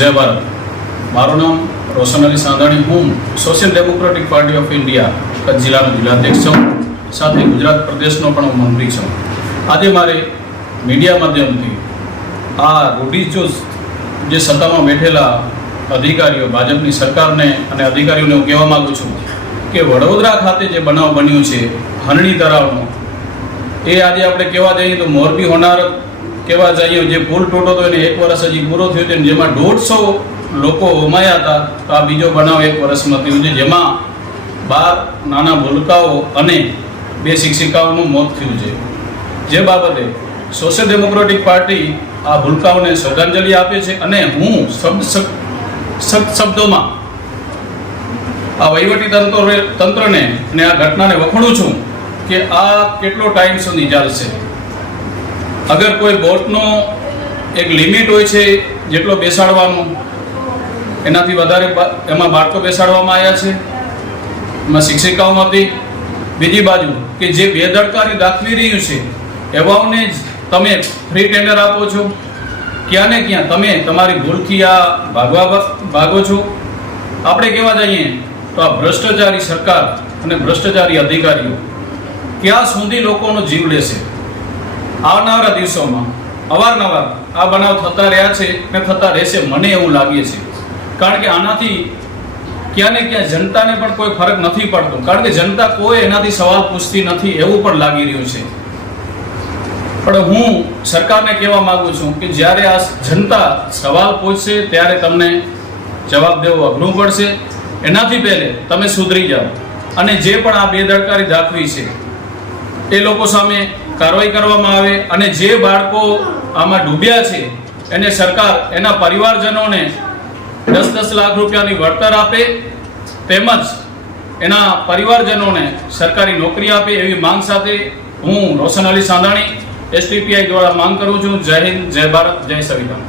जय भारत। मारू नाम रोशन अली सांधाणी। हूँ social democratic party of India Kutch जिला जिलाध्यक्ष छूँ, साथ ही गुजरात प्रदेश मंत्री छूँ। आज मारे मीडिया माध्यम थी आ रूढ़िचुस्त जे सत्ता में बैठेला अधिकारीओ भाजपनी सरकार ने अने अधिकारीओ ने कहेवा मांगू छूँ कि वडोदरा खाते जे बनाव बन्यो छे हरणी तरावनो ए आज आपणे कहेवा जईए तो मोरबी होनार कहेवा जाइए जे पुल तूटो तो एक वर्ष हजी पूरो थयो छे, जेमां 150 लोको होमाया था। तो आ बीजो बनाव एक वर्ष में थयो छे, जेमां 12 नाना भूलकाओ अने 2 शिक्षिकाओनुं मोत थयुं छे। जे बाबते सोशियल डेमोक्रेटिक पार्टी आ भूलकाओने श्रद्धांजलि आपे छे अने हूँ शब्दों में आ वहीवटी तंत्र ने आ घटना ने वखोड़ू छूँ कि आ केटलो टाइम सुधी चालशे। अगर कोई बोटनो एक लिमिट होय छे जेटलो बेसाडवानो एनाथी वधारे एमां बाळको बेसाडवामां आव्या छे, एमां शिक्षिकाओ हती। बीजी बाजू के जे बेदरकारी दाखवी रह्युं छे एवाओने तमे फ्री टेन्डर आपो छो, क्या ने क्या तमे तमारी भूलथी आ भागो छो। आपणे कहेवा जाईए तो आ भ्रष्टाचारी सरकार अने भ्रष्टाचारी अधिकारीओ क्या सुधी लोकोनो जीव लेशे। आवनारा दिवसों में अवारनवार आ बनाव थता रह्या छे ने थता रहेशे, मने एवुं लागे छे। कारण के आनाथी क्या ने क्या जनता ने पण कोई फरक नहीं पड़तो, कारण के जनता कोई एनाथी सवाल पूछती नहीं एवुं पण लागी रह्युं छे। पण हूँ सरकार ने कहेवा मांगू छूं कि ज्यारे आ जनता सवाल पूछशे त्यारे तमने जवाब देवो अघरू पड़शे। एनाथी पहले तमे सुधरी जाओ अने जे पण आ बेदरकारी दाखवी छे ए लोको सामे कार्रवाई करवामां आवे अने जे बाळको आमां डूब्या छे एने सरकार एना परिवारजनोने 10-10 लाख रुपयानी वळतर आपे, तेमज एना परिवारजनोने सरकारी नौकरी आपे एवी मांग साथे हूँ रोशन अली सांधाणी STPI द्वारा मांग करूँ छूँ। जय हिंद, जय भारत, जय संविधान।